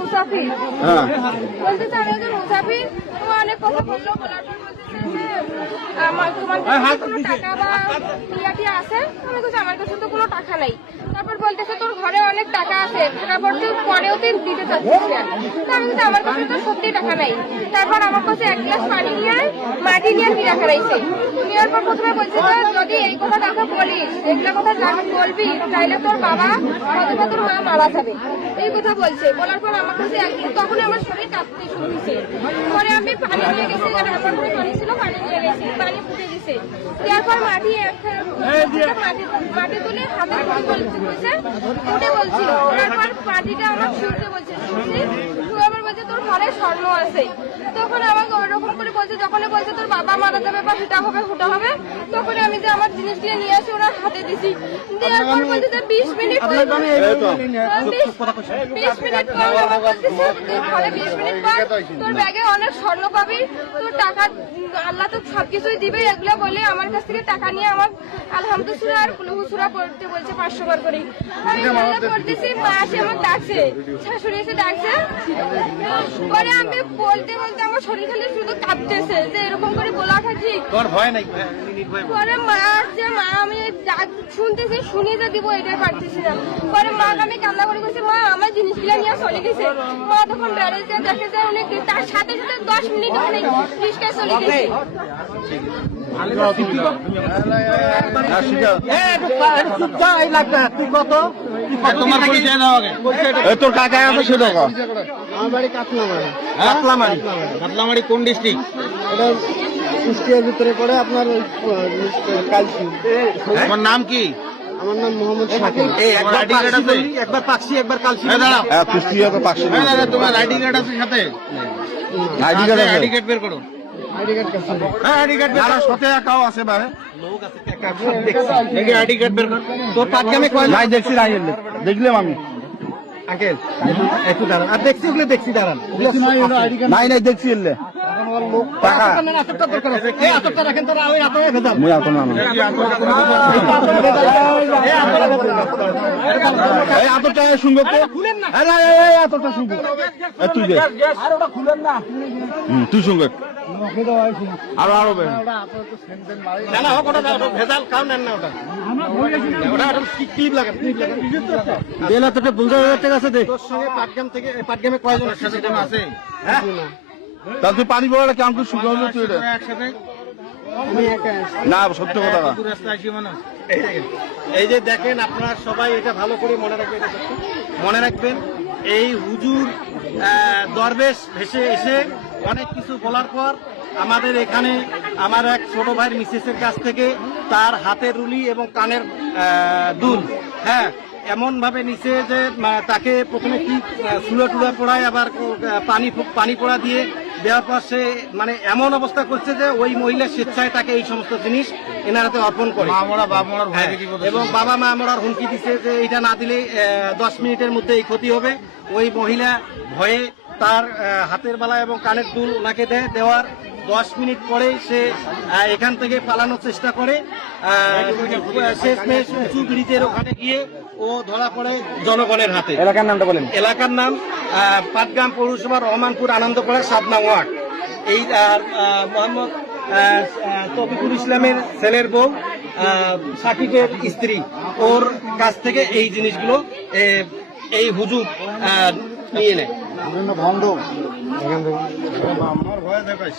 মুসাফির হ্যাঁ বলতেছে আমি একজন মুসাফির। ও অনেক কথা বললো, বলার পর তোমার কাছে কোনো টাকা বা টিয়া আছে? আমি বলছি আমার কাছে তো কোনো টাকা নাই। তারপর বলতেছে তোর ঘরে অনেক টাকা আছে, টাকা পরেও তুই দিতে চাচ্ছিস না। তো আমি বলছি আমার কাছে তো সত্যি টাকা নাই। তারপর আমার কাছে 1 গ্লাস পানি নিয়ে মাটি নিয়ে টিয়া খারাইছে। নেওয়ার পর প্রথমে বলছে যে যদি এই কথা তাকে বলিস, এগুলো কথা বলবি, তাইলে তোর বাবা অথবা তোর মা মারা যাবে, এই কথা বলছে। বলার পর আমার কাছে একদিন তখন আমার শরীর কাঁপতে শুরু হয়েছে। পরে আমি পানি নিয়ে গেছি, আমার ঘরে পানি ছিল, পানি নিয়ে গেছি, পানি ফুটে গেছে। তারপর মাটি তুলে হাতে বলছে ফুটে বলছিল। তারপর মাটিটা আমার ছুটতে বলছে, আমার বলছে তোর ঘরে স্বর্ণ আছে। তখন আমাকে ওরকম করে বলছে, যখন বলছে তোর বাবা মারা যাবে বা হুটা হবে, তখন আমি যে আমার জিনিসগুলো নিয়ে আসি ওনার হাতে দিছি। দেওয়ার পর বলছে যে 20 মিনিট পর আমার বলতেছে তোর ঘরে 20 মিনিট পর তোর ব্যাগে অনেক স্বর্ণ পাবি, তোর টাকা আল্লাহ তো সবকিছুই দিবে। এগুলো বলে আমার কাছ থেকে টাকা নিয়ে আমার আলহামদুলিল্লাহ আর কুলহুসুরা পড়তে বলছে 500 বার করে। আমি এগুলো করতেছি, মা এসে আমার ডাকছে, শাশুড়ি এসে ডাকছে। পরে আমি বলতে আমার শরীর খালি শুধু কাঁপতেছে যে এরকম করে বলা ঠিক। পরে মা আসছে, মা আমি ডাক শুনতেছি, শুনে যে দিব এটাই পারতেছি না। পরে মা আমি কান্না করে বলছি মা আমার জিনিসগুলো নিয়ে চলে গেছে। মা তখন বেরোচ্ছে, দেখে যে অনেক তার সাথে 10 মিনিট ওখানে রিস্কায় চলে গেছে। তোর কাকা আছে সে টাকা? আমার বাড়ি কাতলামারি কোন ডিস্ট্রিক্ট? এটা কুষ্টিয়ার ভিতরে পড়ে আপনার কালচি। তোমার নাম কি? আমার নাম মোহাম্মদ শাকিল। একবার পাকসি একবার কালসি। কুষ্টিয়া তো পাকসি। তোমার আইডি কার্ড আছে সাথে? আইডি কার্ড আছে? আইডি কার্ড বের করো। আইডি কার্ড কাছে? হ্যাঁ আইডি কার্ড বের করো। সাথে একাও আছে ভাই। লোক আছে একা দেখি আইডি কার্ড বের কর। তোর পাটগ্রামে কয়? নাই দেখছি নাই দেখলাম আমি। আঙ্কেল একটু দাঁড়ান। আর দেখছি ওগুলো দেখছি দাঁড়ান। নাই নাই দেখছি এলে টাকা মুই আতো না এই আতটা শুনবো তো এই আতটা শুনবো তুই দে তুই শুনবো আরো আরো না হোক ওটা ভেজাল কাউ নেন না ওটা ওটা ক্লিপ লাগে দেন এতটা 50,000 টাকা আছে দে তোর সঙ্গে পাটগ্রামে কয়জন আছে? হ্যাঁ তাহলে তুই পানি পড়া কেমন করে শুকানো তুই একসাথে? না সত্য কথা না। এই যে দেখেন আপনারা সবাই এটা ভালো করে মনে রাখবেন এই হুজুর দরবেশ ভেসে এসে অনেক কিছু বলার পর আমাদের এখানে আমার এক ছোট ভাইয়ের মিসেসের কাছ থেকে তার হাতের রুলি এবং কানের দুল হ্যাঁ এমন ভাবে নিচে যে তাকে প্রথমে কি চুলা টুলা পড়ায় আবার পানি পড়া দিয়ে দেওয়ার পর সে মানে এমন অবস্থা করছে যে ওই মহিলা স্বেচ্ছায় তাকে এই সমস্ত জিনিস এনারাতে অর্পণ করে এবং বাবা মা আমরার হুমকি দিচ্ছে যে এটা না দিলে 10 মিনিটের মধ্যে এই ক্ষতি হবে। ওই মহিলা ভয়ে তার হাতের বালা এবং কানের দুল ওনাকে দেওয়ার 10 মিনিট পরে সে এখান থেকে পালানোর চেষ্টা করে। শেষমেশ উঁচু ব্রিজের ওখানে গিয়ে ও ধরা পড়ে জনগণের হাতে। এলাকার নামটা বলেন? এলাকার নাম পাটগ্রাম পৌরসভার রহমানপুর আনন্দপাড়া 7 নং ওয়ার্ড। এই মোহাম্মদ তফিকুল ইসলামের ছেলের বউ সাকিবের স্ত্রী ওর কাছ থেকে এই জিনিসগুলো এই হুজুর নিয়ে নেয়। বন্ধ আমার ভয় দেখাইস